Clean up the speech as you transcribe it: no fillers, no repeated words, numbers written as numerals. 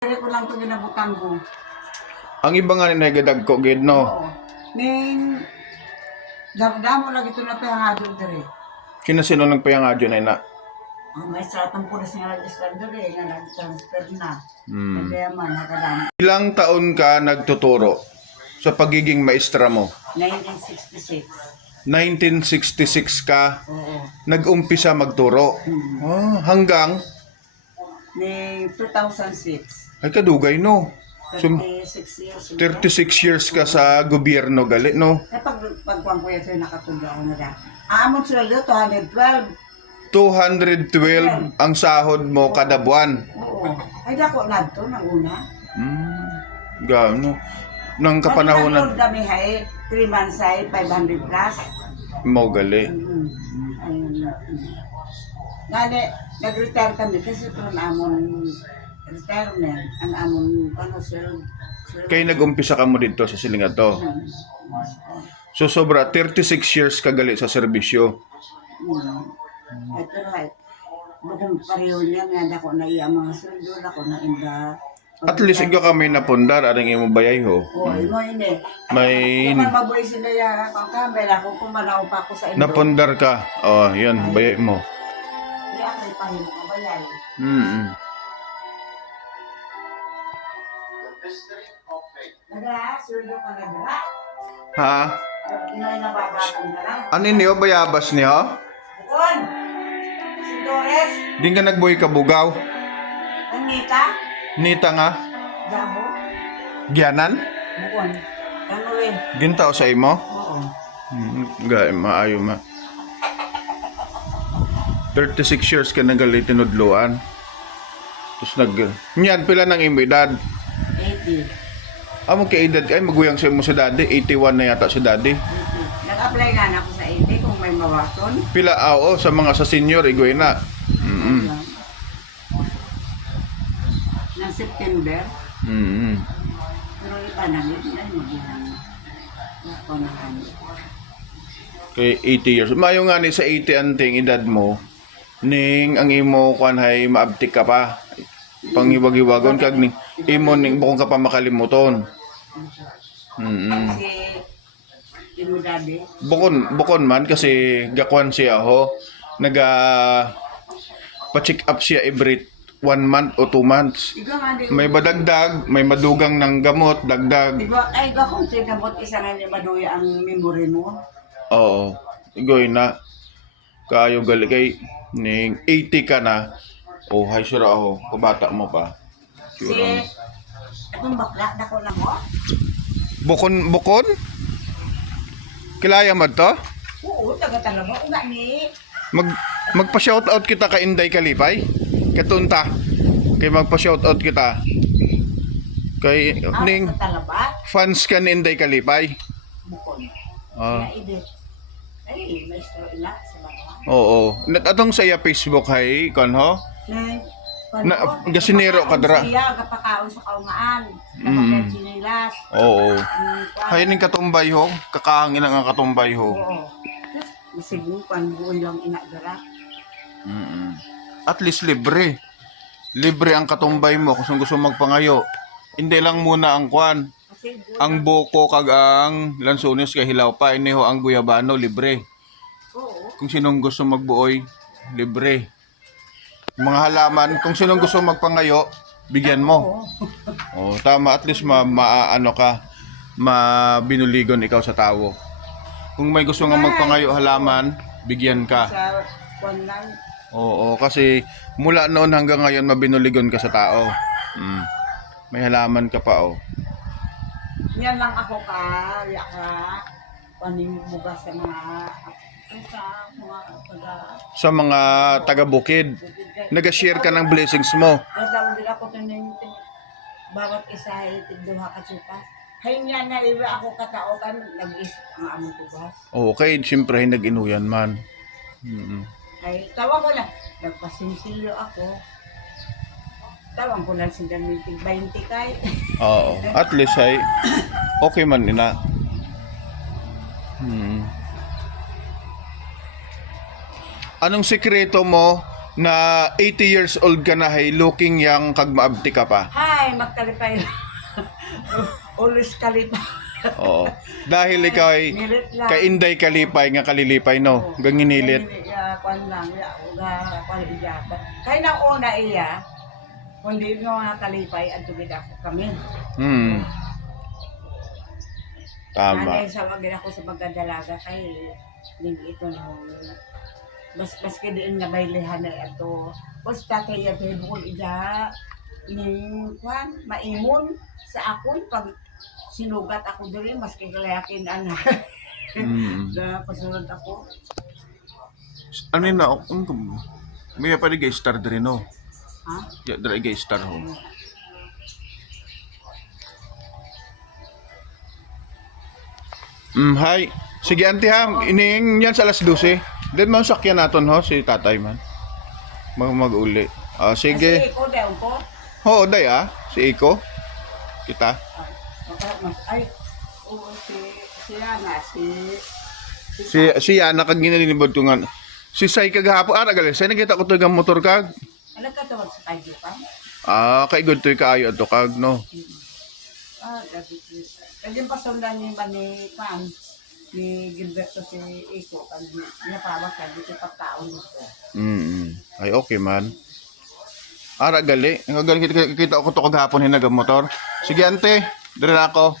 Kaya ko lang ito ginabutang ko. Ang iba nga nagadag ko, gid, no? Oo. Ning, damo lagi ito na pangado dere. Kinasino nagpayangadyo na ina? Ang may stratang pulis nga nag-islam dere, nga nag-transfer na. Hmm. Kaya man, nakadami. Ilang taon ka nagtuturo sa pagiging maestra mo? 1966. 1966 ka Oo. nag-umpisa magturo. Oh, hanggang Ning 2006. ay kadugay, no? So, 36 years. 36 years ka sa gobyerno gali, no? Ay, pagkuhan ko yan sa'yo, nakatulog ako na dahil. Amon sila dito, 212. 212 ang sahod mo kada buwan. Oo. Ay, dako na ito, nang una. Gano? Nang kapanahonan Pag kami hay, 3 months ay 500 plus. mo gali. Ayun. Ngani, nag-retire kami kasi ito na amon retirement. Ang amon, ano, sir. Kaya nag-umpisa ka mo dito sa Silingato. So sobra 36 years ka gali sa serbisyo. Ito right. Bukong pareho niya nga, dako na iya mga sweldo, dako na inda. At least ikaw kami napundar aring imo bayay ho. Oo, mo ini. May Kung mabuhay sila ya, pang kamera, kung pumanaw pa ako sa indo. napundar ka. Oh, yan bayay mo. Hindi ako ipahimo ka bayay. Naga, sweldo ka na dala. Ha? Inay nababatang ka na. Ano niyo bayabas niyo? Bukon! Si Torres, Di ka nagbuhay ka bugaw. ang Nita, Nita nga. Gabo, Gianan? Bukon. Ano eh? Gintaw sa imo? Oo. Gay maayo ma. 36 years ka nagali tinudluan. Tapos Nyan, pila ng imo edad? 80. Amo kay edad ay maguyang sa imo sa daddy. 81 na yata si daddy. Nag-apply nga na ako sa 80 kung may mawason. Pila oo sa mga sa senior igoy na. Ng September. Pero iba na rin. Ay, magiging. Ako na kami. Kay 80 years. Mayo nga ni sa 80 anting edad mo. Ning ang imo kuan hay maabtik ka pa. Pangiwag-iwagon kag ning imo ning bukong ka pa makalimuton. Kasi, di mo dati. Bukon man kasi gakuan siya ho. Naga pa-check up siya every 1 month o 2 months. Ikaw nga di. May badagdag, may madugang ng gamot, dagdag. Ay, ikaw kung sinabot isa nga ni maduya ang memory mo. Oo. Igoy na. Kayo gali kay ning 80 ka na. Oh, hay sura ako. Kabata mo pa. Si, itong bakla, dako lang mo. Bukon? Kilaya mo to? Oo, taga-tala mo. Nga ni. Magpa-shoutout kita ka Inday Kalipay. Katunta. Kay magpa-shoutout kita. Kay ning Sa talaba. fans ka ni Inday Kalipay. Bukon. Ah. Edit. Ay, maestro ila sa mga. Oo. Atong sa iya Facebook hay kon ho. Gasinero ka dra. Siya, kapakaon sa kaungaan. Kapakaon sinilas. Oo. Hay ning katumbay ho. Kakahangin ang katumbay ho. Oo. Masibukan, buoy lang inagara. At least libre. Libre ang katumbay mo kung gusto magpangayo. Hindi lang muna ang kwan. Kasi buoy Ang buko kag ang lansones kay hilaw pa. Ini ho ang guyabano libre. Oo. Kung sinong gusto magbuoy, libre. Mga halaman, kung sinong gusto magpangayo, bigyan mo. Oh, tama, at least ano ka, mabinuligon ikaw sa tao. Kung may gusto nga magpangayo halaman, bigyan ka. Sa kwan lang. Oo, kasi mula noon hanggang ngayon mabinuligon ka sa tao. May halaman ka pa, oh. Yan lang ako ka, panimbuga sa mga Sa mga taga-bukid, nag-share ka ng blessings mo. Kasama din ako bawat isa ay tigduha ka suka. Hay nga na iba ako kataokan, nag-isip ang among tugas. Okay, siyempre nag-inuyan man. Ay, tawag ko lang, nagpasinsilyo ako. Tawag ko lang sila meeting 20 kay. Oo, at least ay okay man ina. Anong sikreto mo na 80 years old ka na hay looking yang kag maabti ka pa. Hi, magkalipay na. Always kalipay. Oo. Dahil ikaw ay Nilit lang. kainday kalipay nga kalilipay no. Ganginilit. Kwan lang, kwan iya. Kaya na una iya, kundi nyo nga kalipay at tubig ako kami. Tama. Nanay sa wagin ako sa pagdadalaga kay hindi ito no. Mas diin nga baylihan na ito. Basta kaya bukol ida ning kwan maimon sa akon pag sinugat ako diri mas kalayakin ana. Na pasunod ako. Ano yun na? May pa di star diri no. Ha? Ya diri star ho. Hi. Sige, auntie ha. Ining yan sa alas 12. Then man sakyan naton ho si tatay man. Mag-uli. Sige. Kasi ko daw ko. Oo, day si Iko. Kita. Ay, oo siya nga Si Yana kag ginalinibod ko nga. Si Sai kagahapon gali. Sai nakita ko to gang motor kag. ano ka tawag sa tayo pa? Kay good to kaayo ato kag no. Gabi. Kaya pa sundan ni ba ni Pam ni Gilberto si Iko kan napawag ka dito pagkaon nito. Ay okay man. Gali. Kita ko to kagahapon hinaga motor. Sige ante, dire na ako.